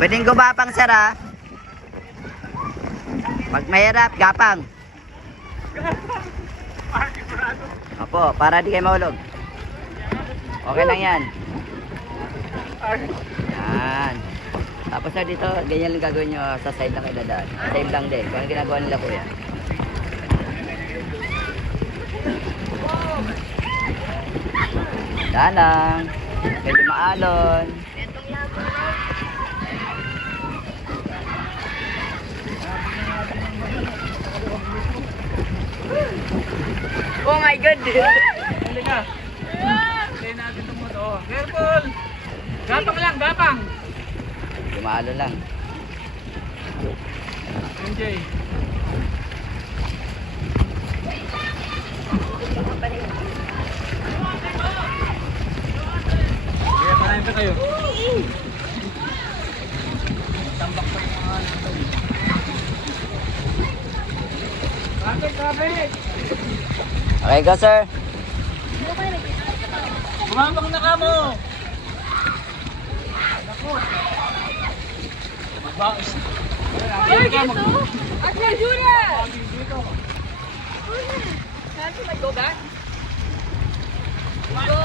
Pwedeng gumapang sir ha. Pag mahirap, gapang. Opo, para di kayo mahulog. Okay lang yan. Yan. Tapos na dito, ganyan lang gagawin nyo, sa side lang kayo dadaan. Side lang din, kung ginagawa nila kuya. Daan lang. Medyo maalon. Oh my God! Huli ka. Huli natin itong moto. Careful! Gapang lang, gapang! Dumalo lang. MJ. Kaya panayin pa kayo. Tambak pa yung mga ano. Traffic, traffic! Okay, go sir. Bumabang na ka mo! Magbaos. Where dito? At Jura! Can't you like go back? Go!